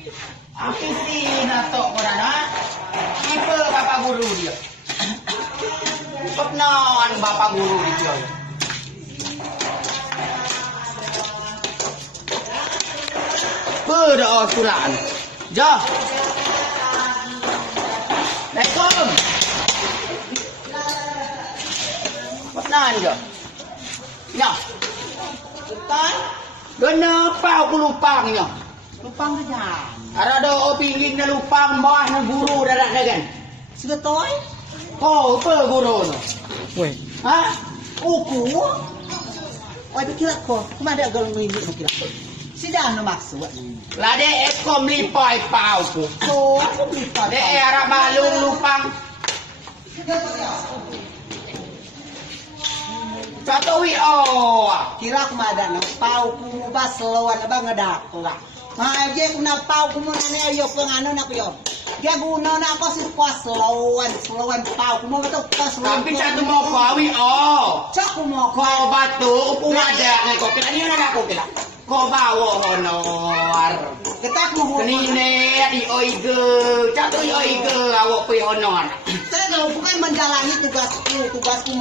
Apa sih natok korang? Tipe bapak guru dia. Peknon bapak guru dia. Berdoa sulan. Jah. Assalamualaikum. Peknon je. Ya. Lupan? Kenapa aku lupangnya? Lupang saja. Ada opini na lupang bawah ng guru darat na gan. Sige toy. Oh, apa guru no? Weh, Ha? Uku. Oi pikir ko, kumada galong ngi mo kira. Sida no maksud. Lade ekom lipai pau ko. So, aku beli pa. De era malung lupang. Catowi oh. Kira kumada no pau ku bas lawan ba ngadak la. Maje kuna pau ku mo na ayo pangano na ko yo. Dia guna na ako si pas lawan pau ku mo to pas lawan. Tapi satu mo kawi oh. Cak ku mo ko. Ko batu upu ada ngai ko kila ni na ko kila. Ko bawo honor. Ketak mo. Kenine di oige. Catowi oige awak pi honor. Saya kalau bukan menjalani tugasku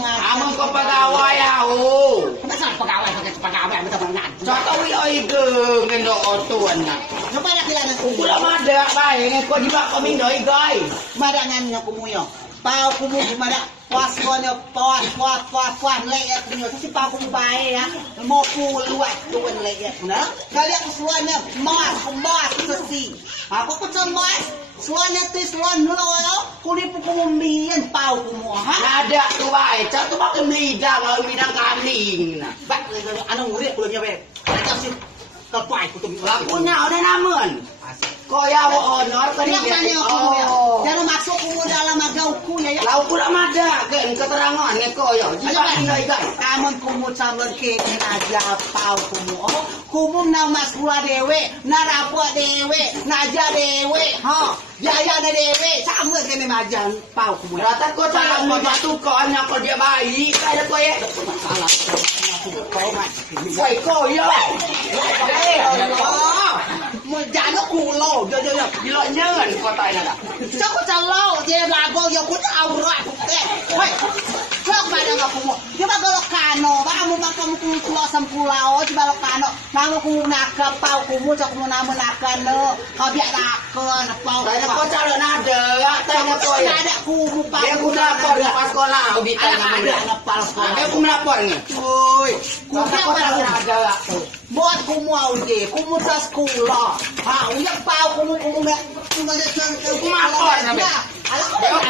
Amang ko pagawai aku. Masa pegawai pakai pegawai betul benar. Catowi oige ngendo otuan na. Coba nak bilang aku. Kula mada bae ngai ko di bak kami doi gai. Mada nganyo kumuyo. Pau kumu mada puas konyo puas lek ya kunyo si pau kumu bae ya. Mo ku luat tuan lek ya kuna. Kali aku suanya mas sesi. Aku ko mas. Suanya tu suan nulo kuli kumu mien pau kumu ha. Nada tu bae, cak tu bak melidang kalau bidang kambing. Bak anu nguri kulo nyawe. Ada si kepai kutu. Lakunya ada namun. Kau ya honor tadi. Jangan masuk kumu dalam agauku ya. Lau pula mada kan keterangan ngeko yo. Jika ingai gai. Amun kumu camon kene aja pau kumu. Oh, kumu na masula dewe, na rapo dewe, na aja dewe. Ha, yaya na dewe. Sama kene majan pau kumu. Rata kau calon mau batu kau hanya kau dia bayi. Ada kau ya. Salah. Kau mat. Woi kau yo. Mo jano kulo, yo. Gila nyen kau tai nak. Sao ko chalo, dia lago yo ko aura ko te. Hoi. Kok pada ngaku mo. Dia ba galokano, ba mo ba kamu kulo sampulao, di balokano. Namo ku naka pau ku mo sa ku namo nakano. Ka biak nakon pau. Tanya kau calon ada. Tanya kau ya. Ada ku mo pa. Dia aku lapor di pas sekolah. Di tanya mana. Napal sekolah. Dia aku melapor ni. Oi. Ku Kau calon ada. Buat ku mo aude, ku mo sa sekolah. Ha, uyak pau ku mo na. Ku mo Ku melapor. Alah,